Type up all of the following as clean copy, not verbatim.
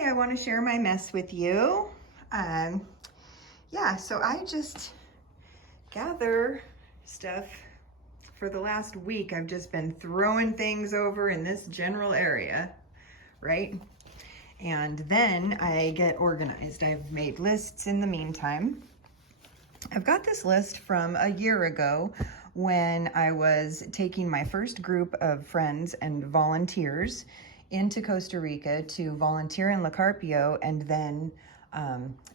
Hi, I want to share my mess with you. Yeah, so I just gather stuff for the last week. I've just been throwing things over in this general area, right? And then I get organized. I've made lists in the meantime. I've got this list from a year ago when I was taking my first group of friends and volunteers into Costa Rica to volunteer in La Carpio and then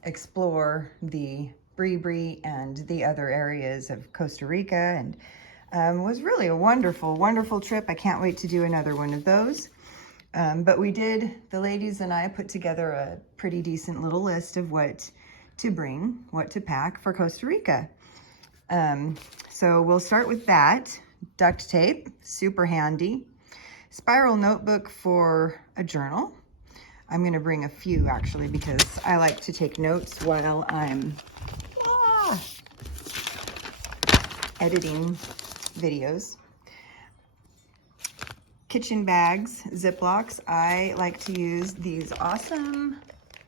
explore the Bribri and the other areas of Costa Rica, and was really a wonderful, wonderful trip. I can't wait to do another one of those. But we did, the ladies and I put together a pretty decent little list of what to bring, what to pack for Costa Rica. So we'll start with that. Duct tape, super handy. Spiral notebook for a journal. I'm gonna bring a few actually because I like to take notes while I'm editing videos. Kitchen bags, Ziplocs. I like to use these awesome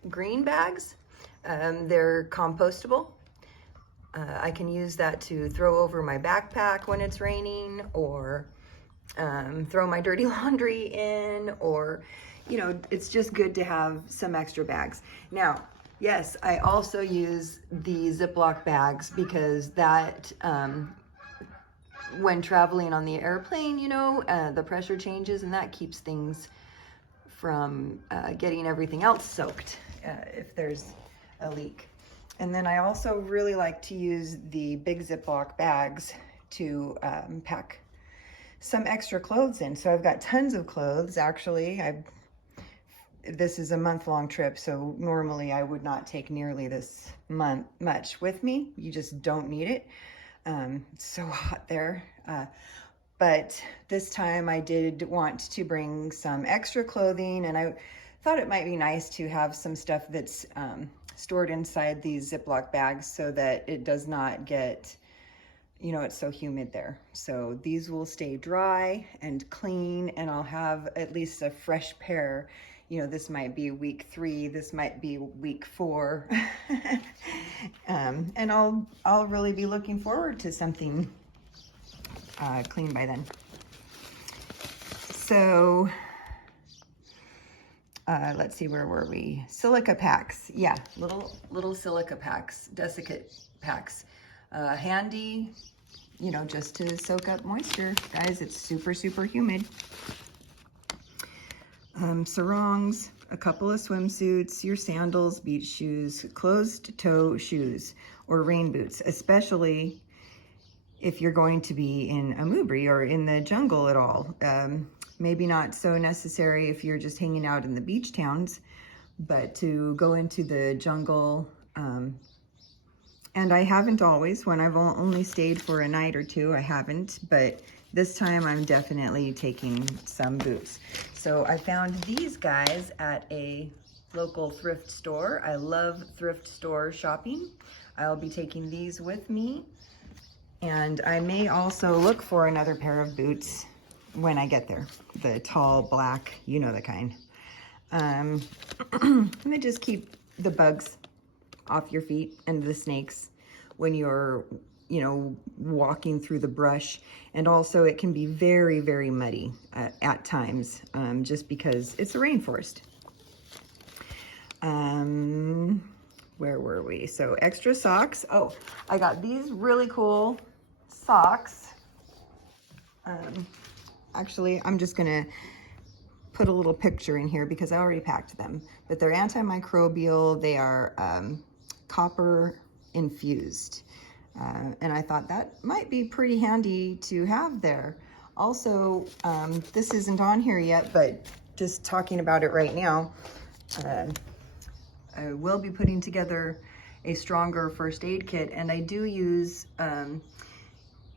green bags. They're compostable. I can use that to throw over my backpack when it's raining, or throw my dirty laundry in, or, you know, it's just good to have some extra bags. Now, yes, I also use the Ziploc bags because that, when traveling on the airplane, you know, the pressure changes and that keeps things from getting everything else soaked if there's a leak. And then I also really like to use the big Ziploc bags to pack some extra clothes in. So I've got tons of clothes actually. This is a month-long trip, so normally I would not take nearly this much with me. You just don't need it. It's so hot there. But this time I did want to bring some extra clothing, and I thought it might be nice to have some stuff that's stored inside these Ziploc bags so that it does not get, you know, it's so humid there. So these will stay dry and clean, and I'll have at least a fresh pair. You know, this might be week 3, this might be week 4. And I'll really be looking forward to something clean by then. So let's see, where were we? Silica packs. Yeah, little silica packs, desiccant packs. Handy, you know, just to soak up moisture. Guys, it's super, super humid. Sarongs, a couple of swimsuits, your sandals, beach shoes, closed toe shoes, or rain boots, especially if you're going to be in a Bribri or in the jungle at all. Maybe not so necessary if you're just hanging out in the beach towns, but to go into the jungle, and I haven't always, when I've only stayed for a night or two, I haven't, but this time I'm definitely taking some boots. So I found these guys at a local thrift store. I love thrift store shopping. I'll be taking these with me, and I may also look for another pair of boots when I get there. The tall black, you know the kind. And they just keep the bugs off your feet and the snakes when you're, you know, walking through the brush. And also it can be very, very muddy at times, just because it's a rainforest. Where were we? So extra socks. Oh, I got these really cool socks. Actually, I'm just gonna put a little picture in here because I already packed them, but they're antimicrobial. They are copper infused. And I thought that might be pretty handy to have there. Also, this isn't on here yet, but just talking about it right now, I will be putting together a stronger first aid kit, and I do use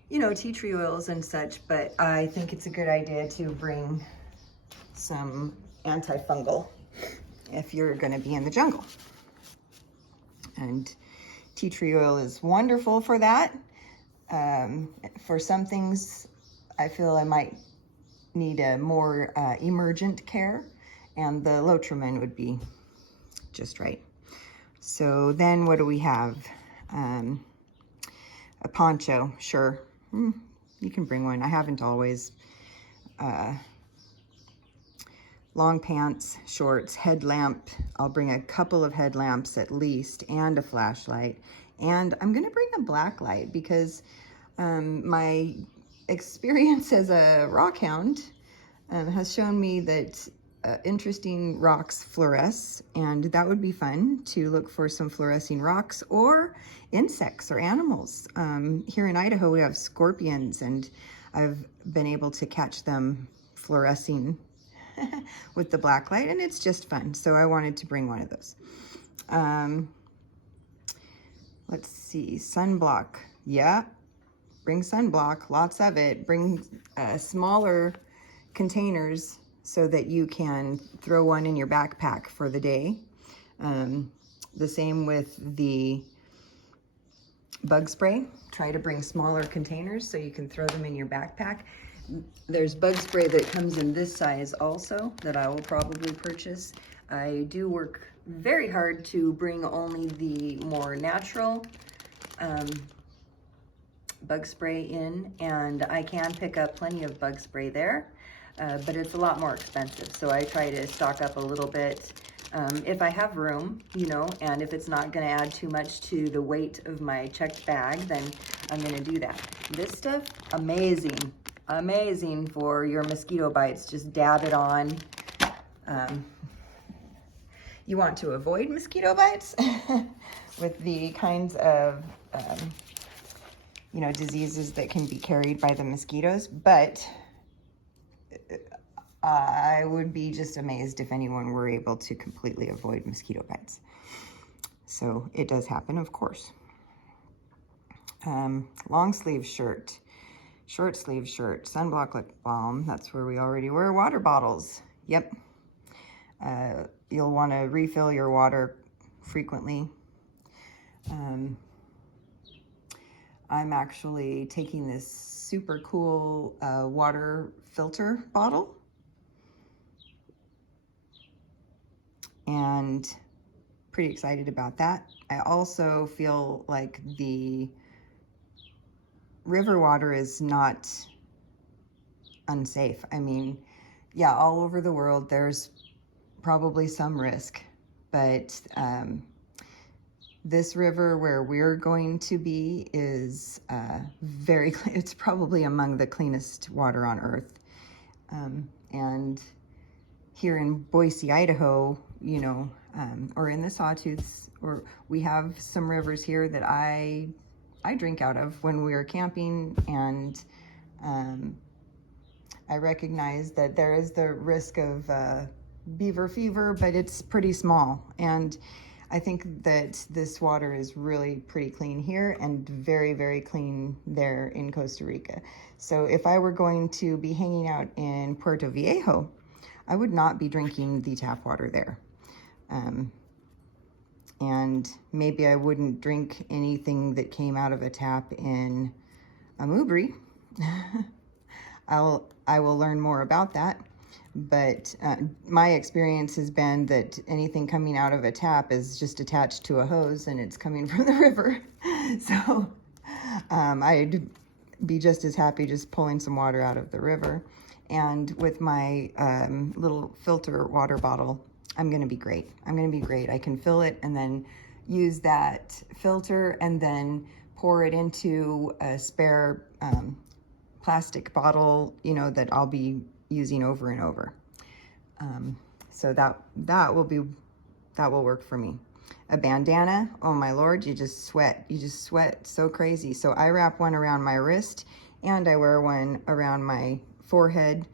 you know, tea tree oils and such, but I think it's a good idea to bring some antifungal if you're gonna be in the jungle. And tea tree oil is wonderful for that. For some things, I feel I might need a more emergent care, and the Lotrimin would be just right. So then what do we have? A poncho, sure. You can bring one. I haven't always. Long pants, shorts, headlamp. I'll bring a couple of headlamps at least, and a flashlight. And I'm gonna bring a black light because my experience as a rock hound has shown me that interesting rocks fluoresce, and that would be fun to look for some fluorescing rocks or insects or animals. Here in Idaho, we have scorpions, and I've been able to catch them fluorescing with the black light, and it's just fun. So I wanted to bring one of those. Let's see, sunblock. Yeah, bring sunblock, lots of it. Bring smaller containers so that you can throw one in your backpack for the day. The same with the bug spray. Try to bring smaller containers so you can throw them in your backpack. There's bug spray that comes in this size also that I will probably purchase. I do work very hard to bring only the more natural bug spray in, and I can pick up plenty of bug spray there, but it's a lot more expensive. So I try to stock up a little bit if I have room, you know, and if it's not going to add too much to the weight of my checked bag, then I'm going to do that. This stuff, amazing. Amazing for your mosquito bites. Just dab it on. You want to avoid mosquito bites with the kinds of you know, diseases that can be carried by the mosquitoes, but I would be just amazed if anyone were able to completely avoid mosquito bites. So it does happen, of course. Long sleeve shirt. Short sleeve shirt, sunblock lip balm, that's where we already were. Water bottles, yep. You'll want to refill your water frequently. I'm actually taking this super cool water filter bottle. And pretty excited about that. I also feel like the river water is not unsafe. I mean, yeah, all over the world there's probably some risk, but this river where we're going to be is very clean. It's probably among the cleanest water on earth. And here in Boise, Idaho, you know, or in the Sawtooths, or we have some rivers here that I drink out of when we are camping, and I recognize that there is the risk of beaver fever, but it's pretty small. And I think that this water is really pretty clean here and very, very clean there in Costa Rica. So if I were going to be hanging out in Puerto Viejo, I would not be drinking the tap water there. And maybe I wouldn't drink anything that came out of a tap in Bribri. I will learn more about that. But my experience has been that anything coming out of a tap is just attached to a hose and it's coming from the river. So I'd be just as happy just pulling some water out of the river. And with my little filter water bottle, I'm going to be great. I'm going to be great. I can fill it and then use that filter and then pour it into a spare plastic bottle, you know, that I'll be using over and over. So that will work for me. A bandana, oh my Lord, you just sweat so crazy. So I wrap one around my wrist and I wear one around my forehead.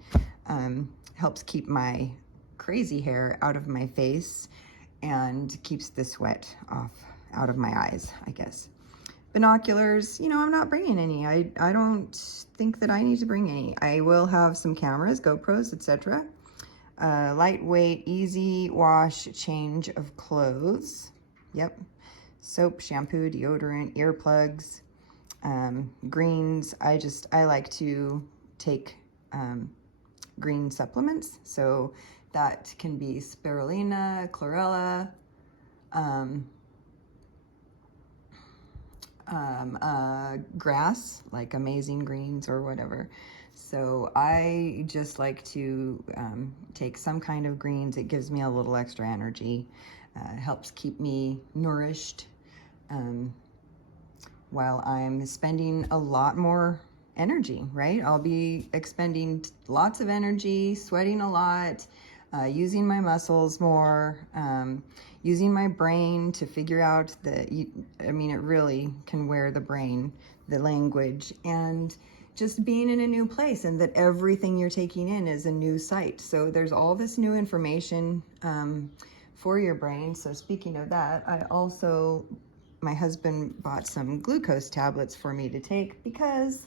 Helps keep my crazy hair out of my face and keeps the sweat out of my eyes, I guess. Binoculars, you know, I'm not bringing any. I don't think that I need to bring any. I will have some cameras, GoPros, etc. Lightweight, easy wash, change of clothes. Yep. Soap, shampoo, deodorant, earplugs, greens. I like to take green supplements. So that can be spirulina, chlorella, grass, like amazing greens or whatever. So I just like to take some kind of greens. It gives me a little extra energy, helps keep me nourished, while I'm spending a lot more energy, right? I'll be expending lots of energy, sweating a lot, using my muscles more, using my brain to figure out I mean, it really can wear the brain, the language, and just being in a new place, and that everything you're taking in is a new sight. So there's all this new information for your brain. So speaking of that, my husband bought some glucose tablets for me to take because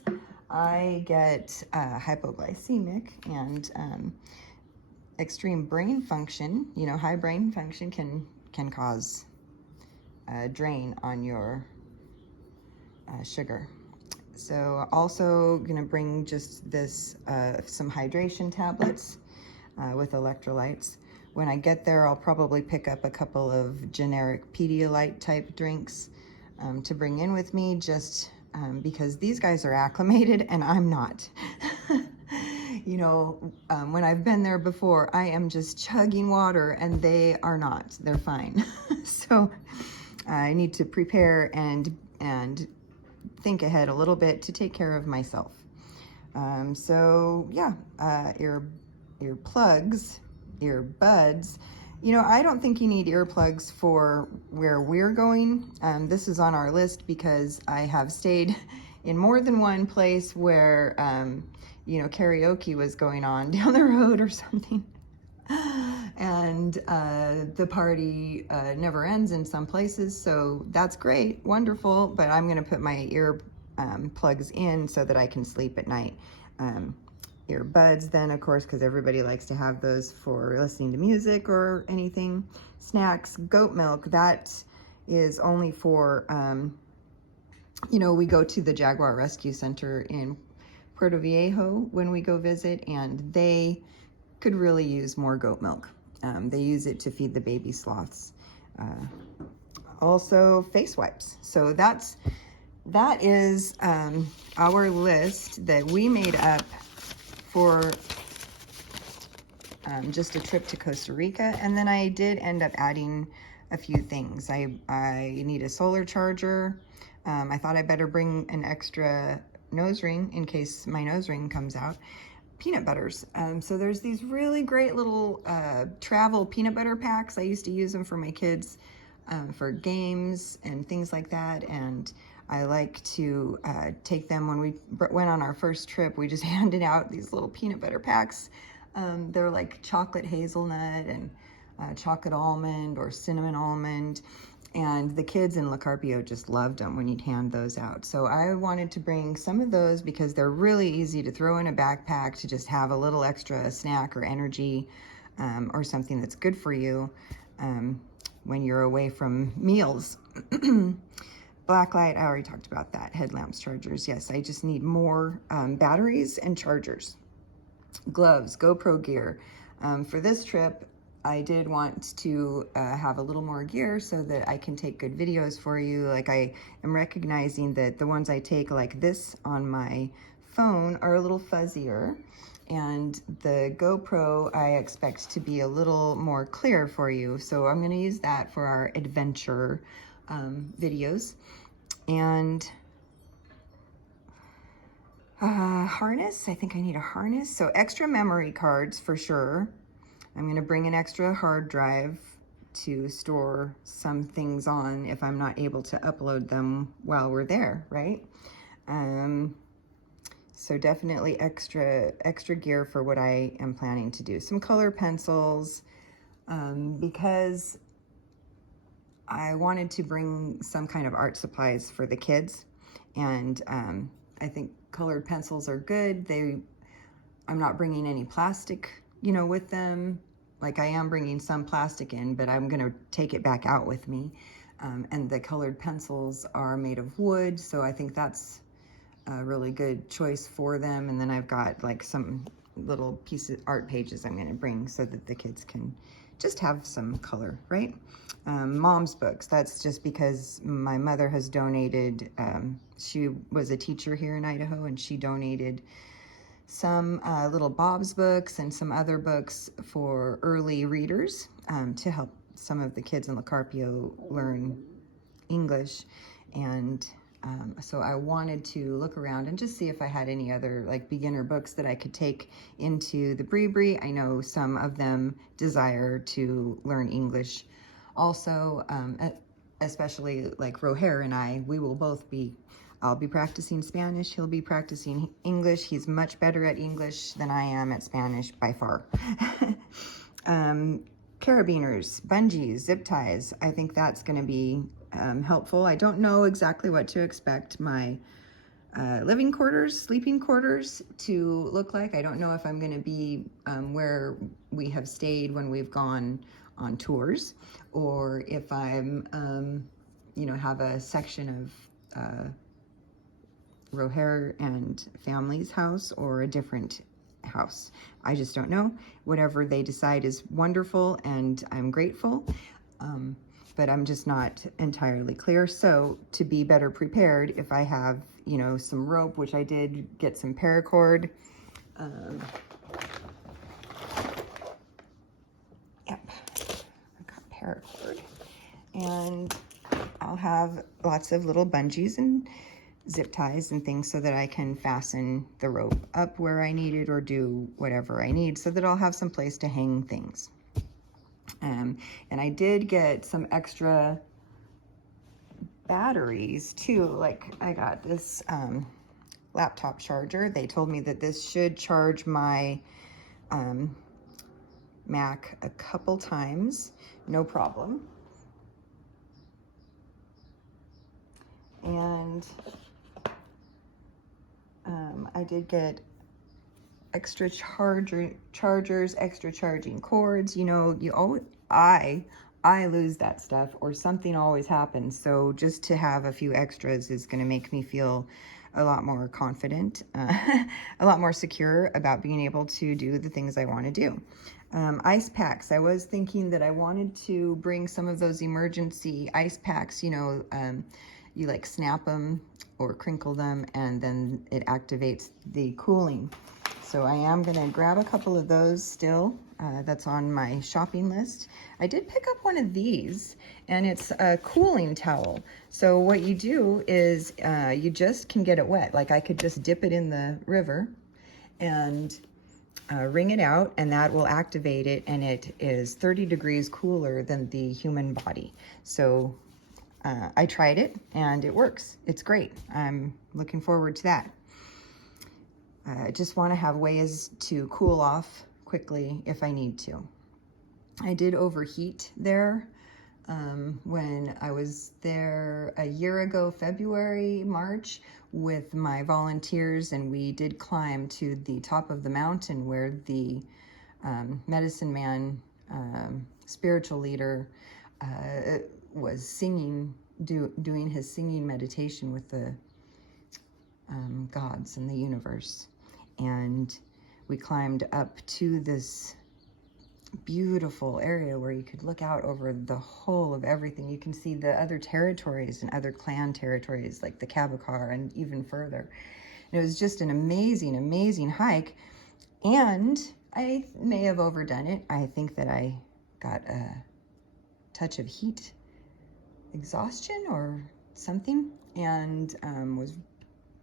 I get hypoglycemic, and extreme brain function, high brain function can cause a drain on your sugar. So also gonna bring just this, some hydration tablets with electrolytes. When I get there, I'll probably pick up a couple of generic Pedialyte type drinks to bring in with me, just because these guys are acclimated and I'm not. When I've been there before, I am just chugging water and they are not. They're fine. So I need to prepare and think ahead a little bit to take care of myself. So yeah, earplugs, earbuds. I don't think you need earplugs for where we're going. This is on our list because I have stayed in more than one place where, karaoke was going on down the road or something. And the party never ends in some places, so that's great, wonderful, but I'm gonna put my ear plugs in so that I can sleep at night. Earbuds then, of course, because everybody likes to have those for listening to music or anything. Snacks, goat milk, that is only for, we go to the Jaguar Rescue Center in Puerto Viejo when we go visit, and they could really use more goat milk. They use it to feed the baby sloths. Also face wipes. So that is our list that we made up for just a trip to Costa Rica. And then I did end up adding a few things. I need a solar charger. I thought I better bring an extra nose ring in case my nose ring comes out. Peanut butters. So there's these really great little travel peanut butter packs. I used to use them for my kids for games and things like that. And I like to take them. When we went on our first trip, we just handed out these little peanut butter packs. They're like chocolate hazelnut and chocolate almond or cinnamon almond. And the kids in La Carpio just loved them when you'd hand those out. So I wanted to bring some of those because they're really easy to throw in a backpack to just have a little extra snack or energy, or something that's good for you when you're away from meals. Blacklight, I already talked about that. Headlamps, chargers, yes, I just need more batteries and chargers. Gloves, GoPro gear. For this trip, I did want to have a little more gear so that I can take good videos for you. Like, I am recognizing that the ones I take like this on my phone are a little fuzzier, and the GoPro I expect to be a little more clear for you. So I'm gonna use that for our adventure videos. And harness, I think I need a harness. So extra memory cards for sure. I'm gonna bring an extra hard drive to store some things on if I'm not able to upload them while we're there, right? So definitely extra gear for what I am planning to do. Some color pencils, because I wanted to bring some kind of art supplies for the kids, and I think colored pencils are good. I'm not bringing any plastic, with them. Like, I am bringing some plastic in, but I'm gonna take it back out with me. And the colored pencils are made of wood, so I think that's a really good choice for them. And then I've got like some little pieces, art pages I'm going to bring so that the kids can just have some color, right? Mom's books, that's just because my mother has donated, she was a teacher here in Idaho, and she donated some little Bob's books and some other books for early readers to help some of the kids in La Carpio learn English. And so I wanted to look around and just see if I had any other like beginner books that I could take into the Bribri. I know some of them desire to learn English also, especially like Roher and I, we will both be, I'll be practicing Spanish, he'll be practicing English. He's much better at English than I am at Spanish by far. Carabiners, bungees, zip ties, I think that's going to be helpful. I don't know exactly what to expect my living quarters, sleeping quarters to look like. I don't know if I'm going to be where we have stayed when we've gone on tours, or if I'm, you know, have a section of Roher and family's house or a different house. I just don't know. Whatever they decide is wonderful, and I'm grateful. But I'm just not entirely clear. So to be better prepared, if I have, you know, some rope, which I did get some paracord. Yep, I've got paracord. And I'll have lots of little bungees and zip ties and things so that I can fasten the rope up where I need it, or do whatever I need so that I'll have some place to hang things. And I did get some extra batteries too. Like I got this laptop charger. They told me that this should charge my Mac a couple times, no problem. And I did get extra chargers, extra charging cords. You know, you always, I lose that stuff, or something always happens. So just to have a few extras is going to make me feel a lot more confident, a lot more secure about being able to do the things I want to do. Ice packs. I was thinking that I wanted to bring some of those emergency ice packs, you know, you like snap them or crinkle them, and then it activates the cooling. So I am gonna grab a couple of those still. That's on my shopping list. I did pick up one of these, and it's a cooling towel. So what you do is you just can get it wet. Like I could just dip it in the river and wring it out, and that will activate it, and it is 30 degrees cooler than the human body. So I tried it and it works. It's great. I'm looking forward to that. I just want to have ways to cool off quickly if I need to. I did overheat there when I was there a year ago, February, March, with my volunteers, and we did climb to the top of the mountain where the medicine man, spiritual leader, was singing, doing his singing meditation with the gods in the universe. And we climbed up to this beautiful area where you could look out over the whole of everything. You can see the other territories and other clan territories like the Kabakar and even further. And it was just an amazing, amazing hike. And I may have overdone it. I think that I got a touch of heat exhaustion or something, and was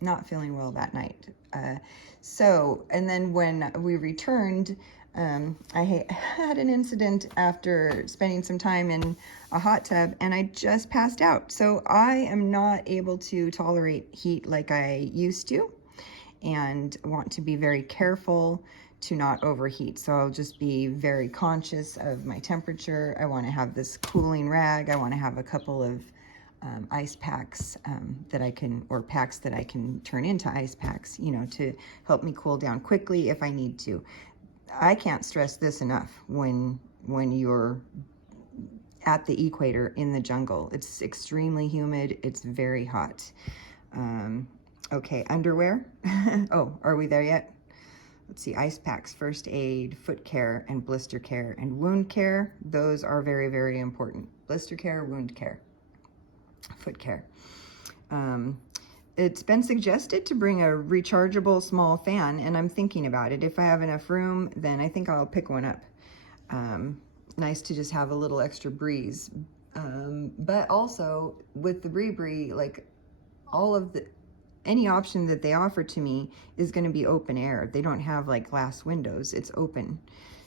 not feeling well that night. And then when we returned, I had an incident after spending some time in a hot tub, and I just passed out. So I am not able to tolerate heat like I used to, and want to be very careful to not overheat. So I'll just be very conscious of my temperature. I want to have this cooling rag. I want to have a couple of ice packs that I can, or packs that I can turn into ice packs, you know, to help me cool down quickly if I need to. I can't stress this enough when you're at the equator in the jungle. It's extremely humid. It's very hot. Okay, underwear. Oh, are we there yet? let's see, ice packs, first aid, foot care, and blister care, and wound care. Those are very, very important. Blister care, wound care, foot care. It's been suggested to bring a rechargeable small fan, and I'm thinking about it. If I have enough room, then I think I'll pick one up. Nice to just have a little extra breeze. But also with the Bribri, like any option that they offer to me is going to be open air. They don't have like glass windows, it's open.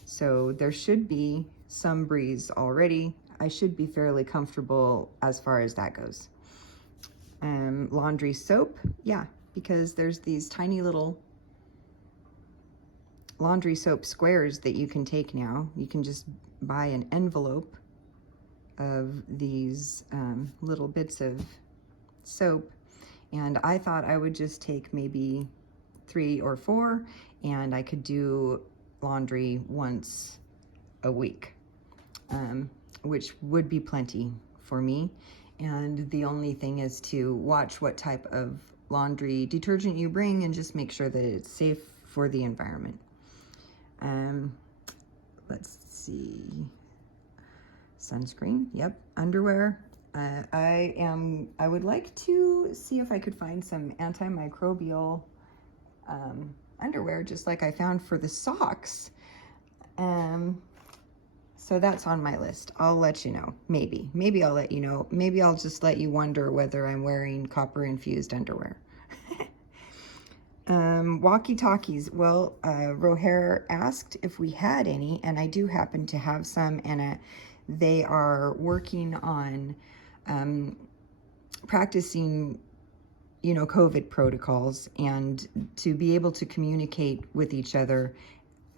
So there should be some breeze already. I should be fairly comfortable as far as that goes. Laundry soap, yeah, because there's these tiny little laundry soap squares that you can take now. You can just buy an envelope of these little bits of soap, and I thought I would just take maybe 3 or 4, and I could do laundry once a week, which would be plenty for me. And the only thing is to watch what type of laundry detergent you bring and just make sure that it's safe for the environment. Let's see, sunscreen, yep, underwear. I would like to see if I could find some antimicrobial underwear, just like I found for the socks. So that's on my list. I'll let you know. Maybe I'll let you know. Maybe I'll just let you wonder whether I'm wearing copper infused underwear. Walkie-talkies. Well, Roher asked if we had any, and I do happen to have some, and they are working on practicing, COVID protocols, and to be able to communicate with each other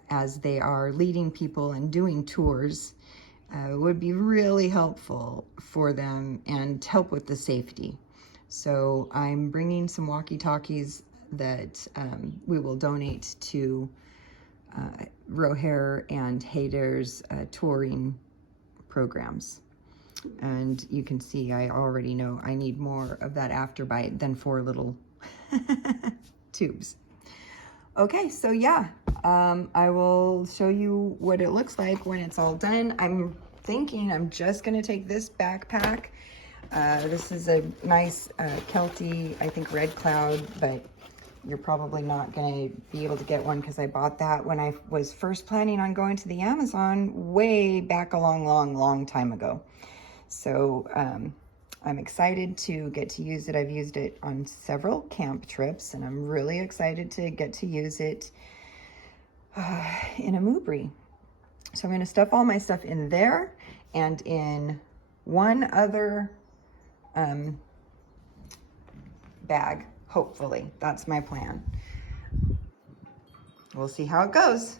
as they are leading people and doing tours would be really helpful for them and help with the safety. So I'm bringing some walkie-talkies that we will donate to Roher and Hayder's touring programs. And you can see I already know I need more of that afterbite than 4 little tubes. Okay, so yeah, I will show you what it looks like when it's all done. I'm thinking I'm just gonna take this backpack. This is a nice Kelty, I think Red Cloud, but you're probably not gonna be able to get one because I bought that when I was first planning on going to the Amazon way back a long time ago. So I'm excited to get to use it. I've used it on several camp trips, and I'm really excited to get to use it in a Bribri. So I'm going to stuff all my stuff in there and in one other bag, hopefully. That's my plan. We'll see how it goes.